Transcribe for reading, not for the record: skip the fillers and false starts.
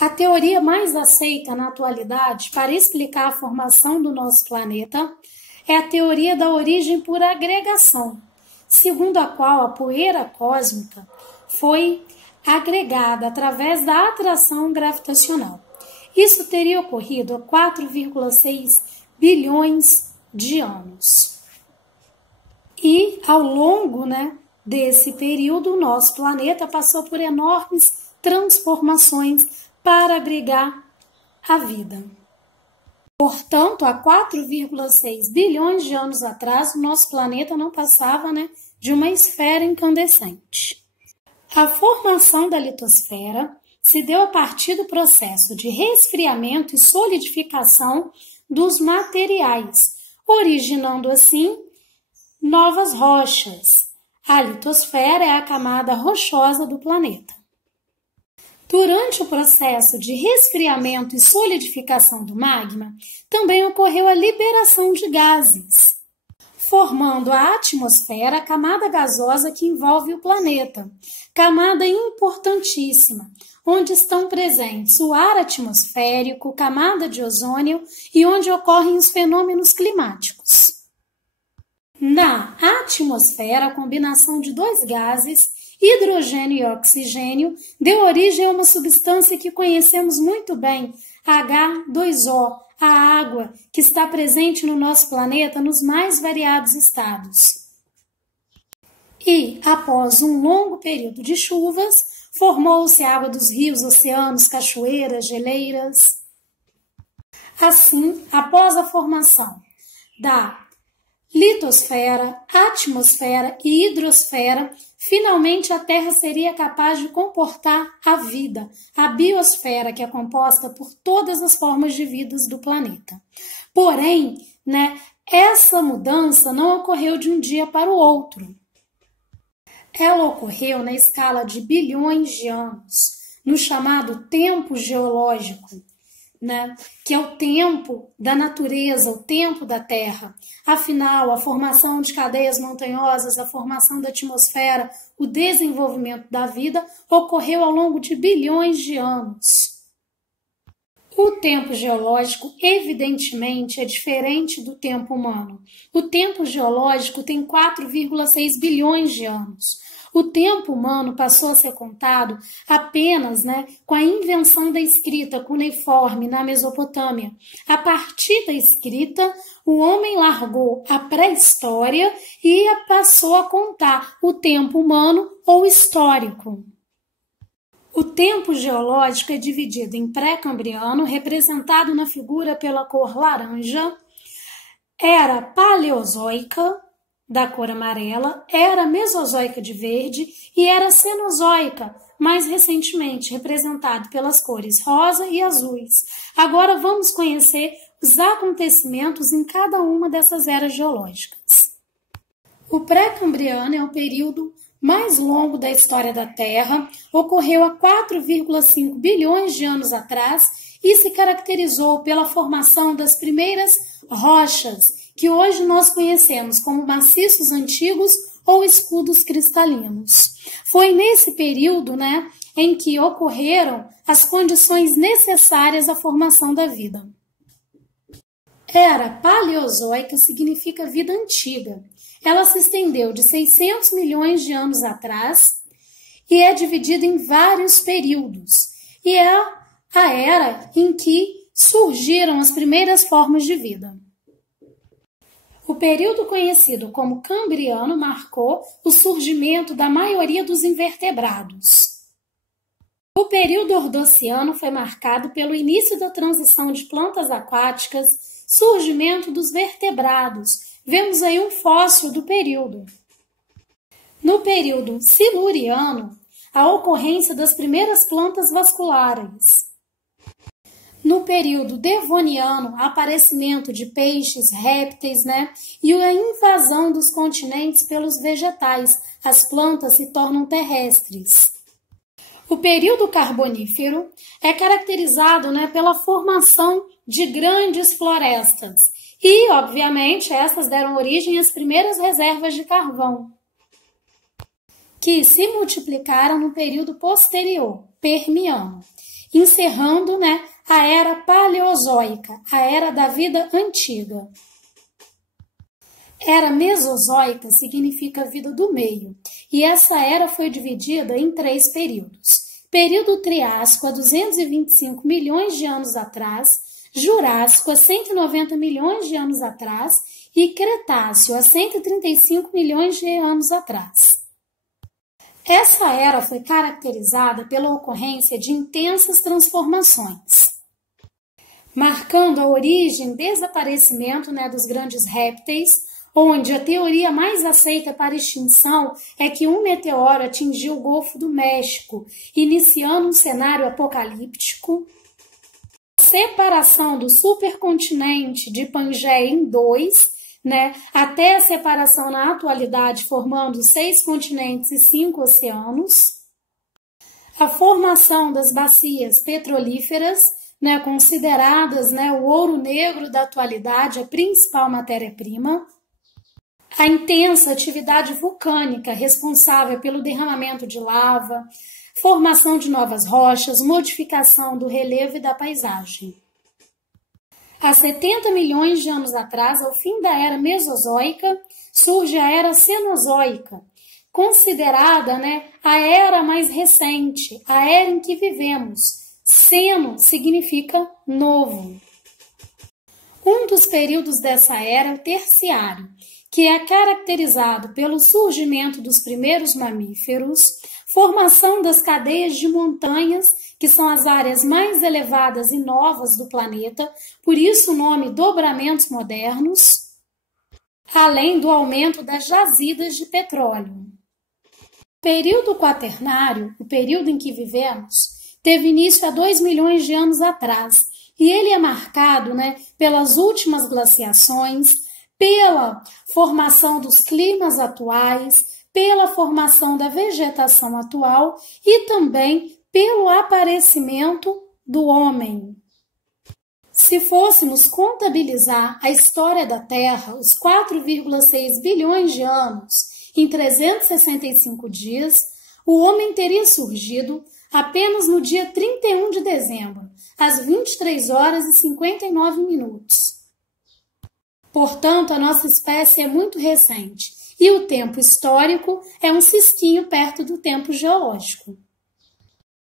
A teoria mais aceita na atualidade para explicar a formação do nosso planeta é a teoria da origem por agregação, segundo a qual a poeira cósmica foi agregada através da atração gravitacional. Isso teria ocorrido há 4,6 bilhões de anos. E ao longo, desse período, o nosso planeta passou por enormes transformações para abrigar a vida. Portanto, há 4,6 bilhões de anos atrás, o nosso planeta não passava de uma esfera incandescente. A formação da litosfera se deu a partir do processo de resfriamento e solidificação dos materiais, originando assim novas rochas. A litosfera é a camada rochosa do planeta. Durante o processo de resfriamento e solidificação do magma, também ocorreu a liberação de gases, formando a atmosfera, a camada gasosa que envolve o planeta, camada importantíssima, onde estão presentes o ar atmosférico, camada de ozônio e onde ocorrem os fenômenos climáticos. Na atmosfera, a combinação de dois gases, hidrogênio e oxigênio, deu origem a uma substância que conhecemos muito bem, H2O, a água, que está presente no nosso planeta nos mais variados estados. E, após um longo período de chuvas, formou-se a água dos rios, oceanos, cachoeiras, geleiras. Assim, após a formação da litosfera, atmosfera e hidrosfera, finalmente a Terra seria capaz de comportar a vida, a biosfera, que é composta por todas as formas de vida do planeta. Porém, essa mudança não ocorreu de um dia para o outro. Ela ocorreu na escala de bilhões de anos, no chamado tempo geológico, que é o tempo da natureza, o tempo da Terra. Afinal, a formação de cadeias montanhosas, a formação da atmosfera, o desenvolvimento da vida ocorreu ao longo de bilhões de anos. O tempo geológico, evidentemente, é diferente do tempo humano. O tempo geológico tem 4,6 bilhões de anos. O tempo humano passou a ser contado apenas com a invenção da escrita cuneiforme na Mesopotâmia. A partir da escrita, o homem largou a pré-história e passou a contar o tempo humano ou histórico. O tempo geológico é dividido em pré-cambriano, representado na figura pela cor laranja, era paleozoica, da cor amarela, era mesozoica de verde e era cenozoica, mais recentemente representado pelas cores rosa e azuis. Agora vamos conhecer os acontecimentos em cada uma dessas eras geológicas. O pré-cambriano é o período mais longo da história da Terra, ocorreu há 4,5 bilhões de anos atrás e se caracterizou pela formação das primeiras rochas, que hoje nós conhecemos como maciços antigos ou escudos cristalinos. Foi nesse período, em que ocorreram as condições necessárias à formação da vida. Era paleozoica significa vida antiga. Ela se estendeu de 600 milhões de anos atrás e é dividida em vários períodos. E é a era em que surgiram as primeiras formas de vida. O período conhecido como Cambriano marcou o surgimento da maioria dos invertebrados. O período Ordociano foi marcado pelo início da transição de plantas aquáticas, surgimento dos vertebrados. Vemos aí um fóssil do período. No período Siluriano, a ocorrência das primeiras plantas vasculares. No período Devoniano, aparecimento de peixes, répteis, e a invasão dos continentes pelos vegetais. As plantas se tornam terrestres. O período Carbonífero é caracterizado pela formação de grandes florestas. E, obviamente, essas deram origem às primeiras reservas de carvão, que se multiplicaram no período posterior, Permiano. encerrando, a Era Paleozoica, a Era da Vida Antiga. Era Mesozoica significa vida do meio, e essa era foi dividida em 3 períodos. Período Triássico, há 225 milhões de anos atrás, Jurássico, há 190 milhões de anos atrás, e Cretáceo, há 135 milhões de anos atrás. Essa era foi caracterizada pela ocorrência de intensas transformações, marcando a origem e desaparecimento dos grandes répteis, onde a teoria mais aceita para extinção é que um meteoro atingiu o Golfo do México, iniciando um cenário apocalíptico. A separação do supercontinente de Pangeia em 2, até a separação na atualidade, formando 6 continentes e 5 oceanos. A formação das bacias petrolíferas, consideradas o ouro negro da atualidade, a principal matéria-prima. A intensa atividade vulcânica responsável pelo derramamento de lava, formação de novas rochas, modificação do relevo e da paisagem. Há 70 milhões de anos atrás, ao fim da Era Mesozoica, surge a Era Cenozoica, considerada a era mais recente, a era em que vivemos. Ceno significa novo. Um dos períodos dessa era é o Terciário, que é caracterizado pelo surgimento dos primeiros mamíferos, formação das cadeias de montanhas, que são as áreas mais elevadas e novas do planeta, por isso o nome dobramentos modernos, além do aumento das jazidas de petróleo. O período Quaternário, o período em que vivemos, teve início há 2 milhões de anos atrás, e ele é marcado pelas últimas glaciações, pela formação dos climas atuais, pela formação da vegetação atual e também pelo aparecimento do homem. Se fôssemos contabilizar a história da Terra, os 4,6 bilhões de anos, em 365 dias, o homem teria surgido apenas no dia 31 de dezembro, às 23 horas e 59 minutos. Portanto, a nossa espécie é muito recente e o tempo histórico é um cisquinho perto do tempo geológico.